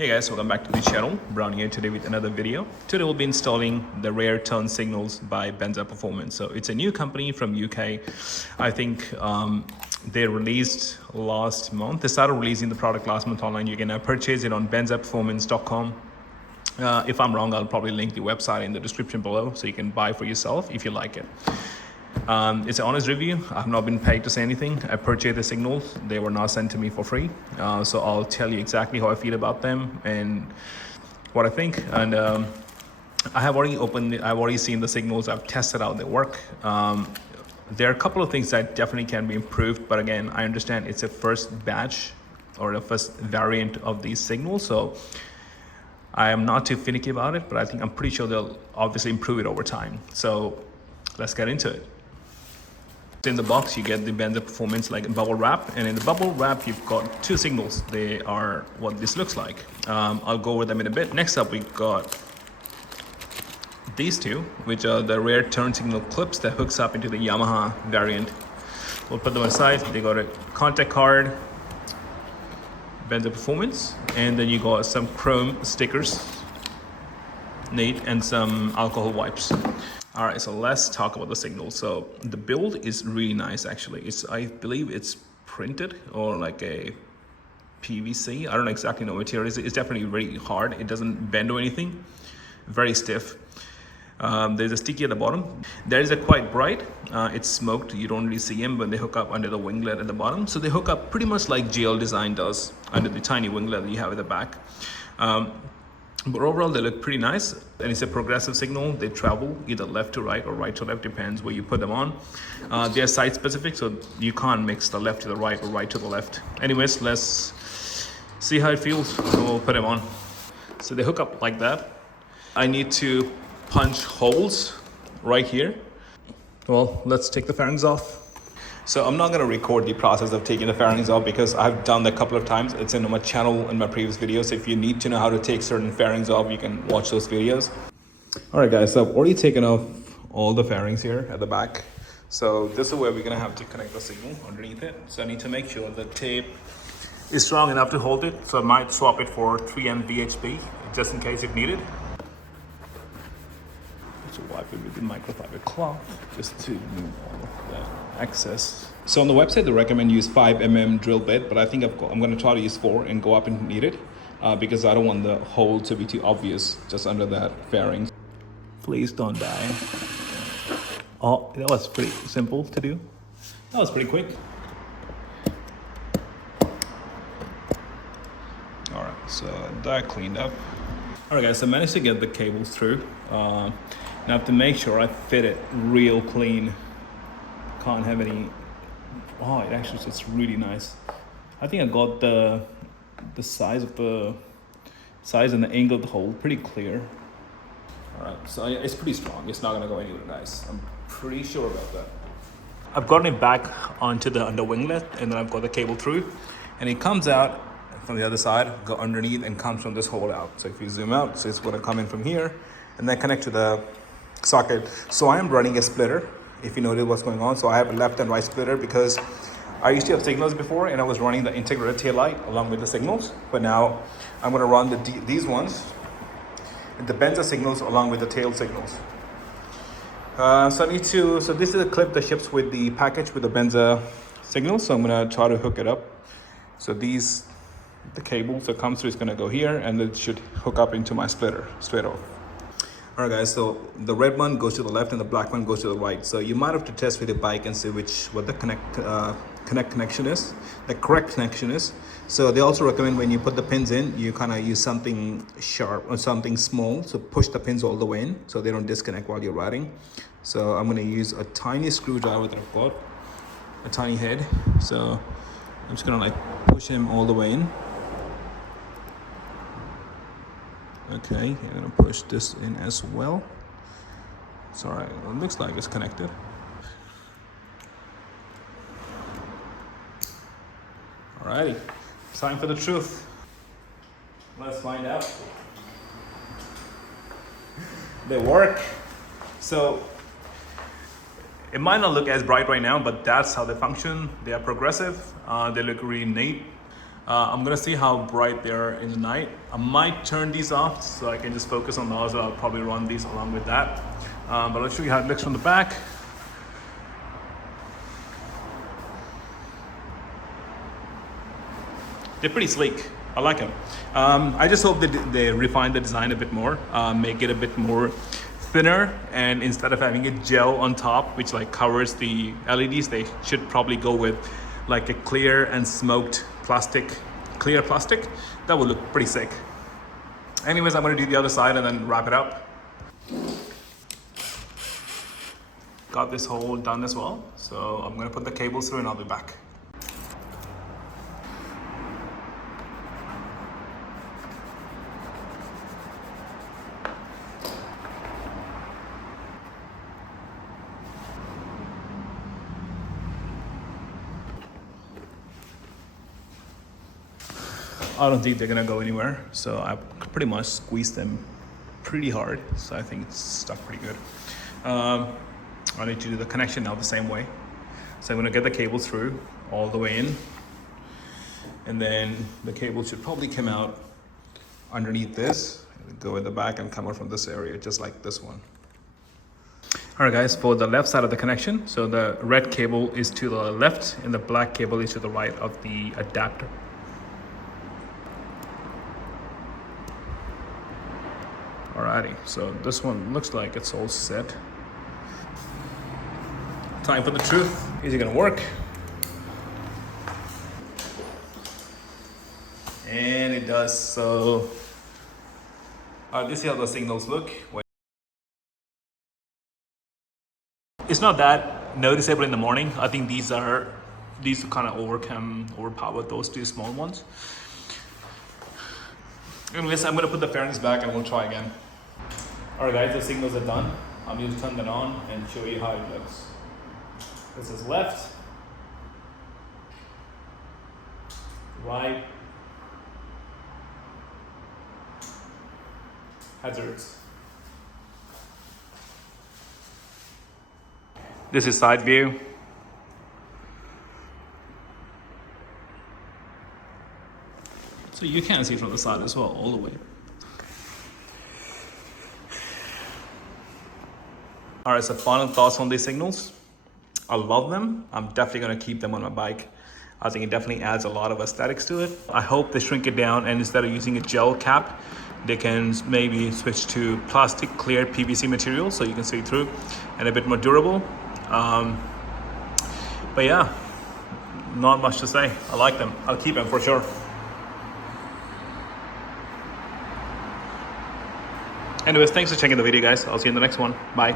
Hey guys, welcome back to the channel. Brown here today with another video. Today we'll be installing the rear turn signals by Benza Performance. So it's a new company from UK. I think they released last month. They started releasing the product last month online. You can purchase it on benzaperformance.com. If I'm wrong, I'll probably link the website in the description below so you can buy for yourself if you like it. It's an honest review. I've not been paid to say anything. I purchased the signals. They were not sent to me for free. So I'll tell you exactly how I feel about them and what I think. And I have already opened it. I've already seen the signals. I've tested out their work. There are a couple of things that definitely can be improved. But again, I understand it's a first batch or the first variant of these signals. So I am not too finicky about it, but I think I'm pretty sure they'll obviously improve it over time. So let's get into it. In the box, you get the Benza Performance like bubble wrap, and in the bubble wrap, you've got two signals. They are what this looks like. I'll go over them in a bit. Next up, we got these two, which are the rear turn signal clips that hooks up into the Yamaha variant. We'll put them aside. They got a contact card, Benza Performance, and then you got some chrome stickers, neat, and some alcohol wipes. All right, so let's talk about the signal. So the build is really nice, actually. I believe it's printed or like a PVC. I don't exactly know what material it is. It's definitely really hard. It doesn't bend or anything. Very stiff. There's a sticky at the bottom. There is a quite bright. It's smoked. You don't really see them when they hook up under the winglet at the bottom. So they hook up pretty much like GL Design does under the tiny winglet that you have at the back. But overall, they look pretty nice, and it's a progressive signal. They travel either left to right or right to left, depends where you put them on. They are site specific, so you can't mix the left to the right or right to the left. Anyways, let's see how it feels. So we'll put them on. So they hook up like that. I need to punch holes right here. Well, let's take the fairings off. So I'm not going to record the process of taking the fairings off because I've done that a couple of times. It's in my channel in my previous videos. If you need to know how to take certain fairings off, you can watch those videos. All right, guys, so I've already taken off all the fairings here at the back. So this is where we're going to have to connect the signal underneath it. So I need to make sure the tape is strong enough to hold it. So I might swap it for 3M VHP just in case if needed. To wipe it with the microfiber cloth just to remove all of that excess. So on the website they recommend use 5mm drill bit, but I think I'm going to try to use 4 and go up and need it because I don't want the hole to be too obvious just under that fairing. Please don't die. Oh, that was pretty simple to do. That was pretty quick. All right, so that cleaned up. All right, guys, so I managed to get the cables through. Now I have to make sure I fit it real clean. Can't have any. Oh, it actually sits really nice. I think I got the size and the angle of the hole pretty clear. All right, so it's pretty strong. It's not gonna go anywhere, guys. I'm pretty sure about that. I've gotten it back onto the under winglet, and then I've got the cable through, and it comes out from the other side, go underneath, and comes from this hole out. So if you zoom out, so it's gonna come in from here, and then connect to the socket. So I am running a splitter, if you notice what's going on. So I have a left and right splitter because I used to have signals before and I was running the integrated tail light along with the signals, but now I'm going to run these ones, the Benza signals along with the tail signals. So this is a clip that ships with the package with the Benza signals, so I'm going to try to hook it up. So the cable that comes through is going to go here, and it should hook up into my splitter straight off. All right, guys, so the red one goes to the left and the black one goes to the right. So you might have to test with your bike and see what the correct connection is. So they also recommend when you put the pins in, you kind of use something sharp or something small. So push the pins all the way in so they don't disconnect while you're riding. So I'm going to use a tiny screwdriver that I've got, a tiny head. So I'm just going to like push him all the way in. Okay, I'm gonna push this in as well. It's all right, it looks like it's connected. Alrighty, time for the truth. Let's find out. They work. So it might not look as bright right now, but that's how they function. They are progressive. They look really neat. I'm gonna see how bright they are in the night. I might turn these off so I can just focus on those. I'll probably run these along with that. But let's show you how it looks from the back. They're pretty sleek. I like them. I just hope that they refine the design a bit more, make it a bit more thinner, and instead of having a gel on top which like covers the LEDs, they should probably go with like a clear and smoked clear plastic. That would look pretty sick. Anyways, I'm gonna do the other side and then wrap it up. Got this hole done as well, so I'm gonna put the cables through and I'll be back. I don't think they're gonna go anywhere, so I pretty much squeezed them pretty hard, so I think it's stuck pretty good. I need to do the connection now the same way. So I'm gonna get the cables through all the way in, and then the cable should probably come out underneath this, go in the back and come out from this area, just like this one. All right guys, for the left side of the connection, so the red cable is to the left and the black cable is to the right of the adapter. Alrighty, so this one looks like it's all set. Time for the truth. Is it gonna work? And it does. So this is how the signals look. It's not that noticeable in the morning. I think these kind of overpower those two small ones. Anyways, I'm gonna put the fairings back and we'll try again. Alright guys, the signals are done. I'm going to turn that on and show you how it looks. This is left, right, hazards. This is side view. So you can see from the side as well, all the way. All right, so final thoughts on these signals. I love them. I'm definitely gonna keep them on my bike. I think it definitely adds a lot of aesthetics to it. I hope they shrink it down, and instead of using a gel cap, they can maybe switch to plastic clear PVC material so you can see through and a bit more durable. But yeah, not much to say. I like them. I'll keep them for sure. Anyways, thanks for checking the video guys. I'll see you in the next one. Bye.